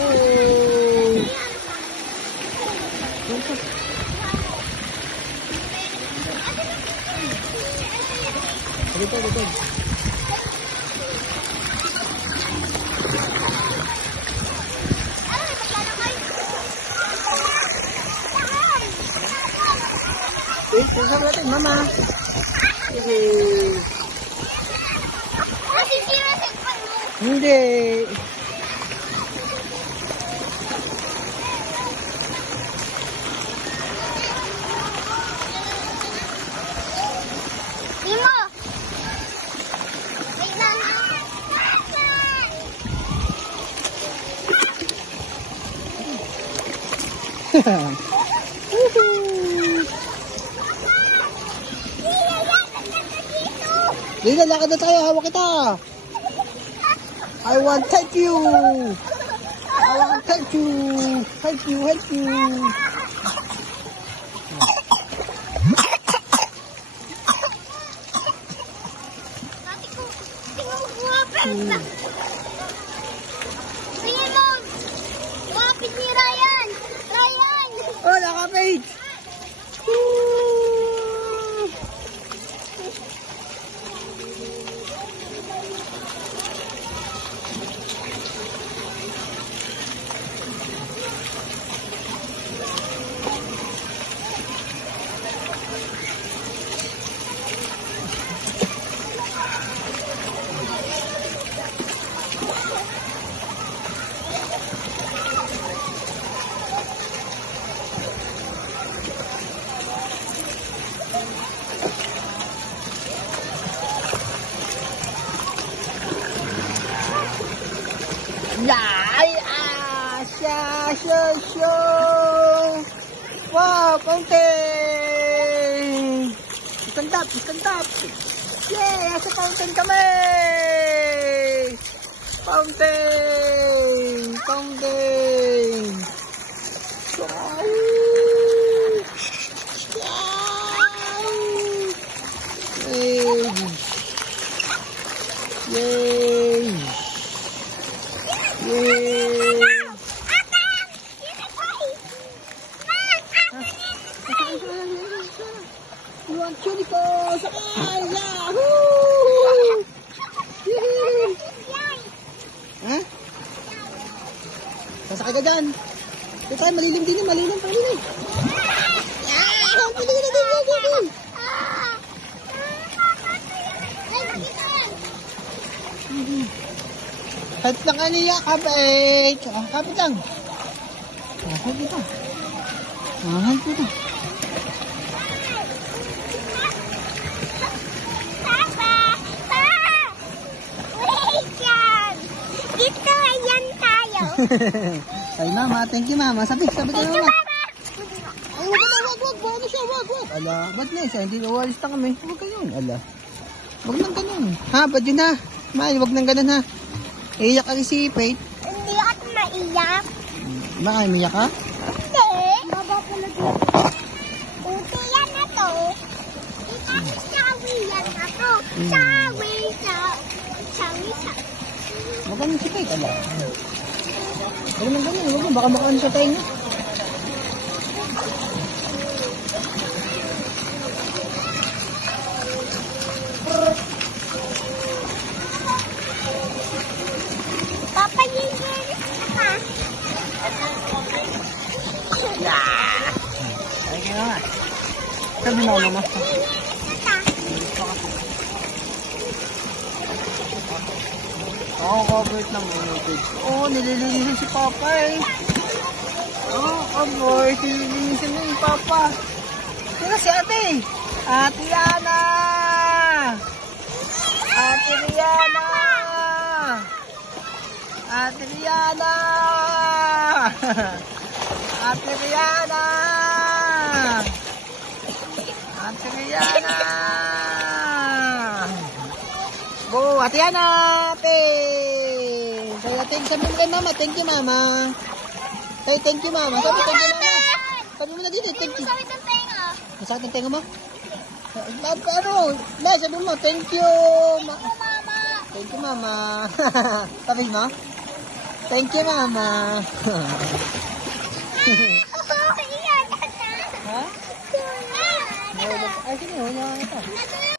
Dito. Susama natin, mama. Hindi. Dito, lakad na tayo. Hawak kita. I want to help you. I want to help you. Help you. Wapit ni Ryan. Oh, nakapit. Wow, fountain! Stand up! Yay! Nasa fountain kami! Fountain! Wow! Yay! Chili ko! Sakay! Yahoo! Ha? Sasakay ka dyan. Ito tayo, malilim din. Malilim. Kahit lang kaniya, kapit. Kapit lang. Kapit lang. Ay, mama. Thank you, mama. Sabi ka, mama. Ay, wag. Ano siya, wag. Ala, ba't na isa? Hindi awalis na kami. Wag ganyan. Ala. Wag nang ganun. Ha, ba't yun ha? Mahal, wag nang ganun ha. Iiyak ka si Faith. Hindi ako maiyak. Baka umiyak ka? Hindi. Baba pala dito. Uto yan na to. Sawi yan na to. Sawi. Wag ganun si Faith. Ala. Wag nang ganun. Wag mo. Baka makaan sa tayo niya. Sabi mo, mama. Covered ng image. Nililinisan si Papa eh. Boy, nililinisan na yung Papa. Sino si ate? Ate Riana! Ate Riana! Ate Riana! Ate Riana! Ate Riana! Go, Ate Riana! Kaya sabi mo kay mama, thank you mama. Say thank you mama. Sabi thank you mama. Sabi mo na dito, thank you. Masakit ang tenga mo? Ano? Sabi mo, thank you. Thank you mama. Sabi mo? Thank you, mama. Ha? Ay, sige, huwag mo ito.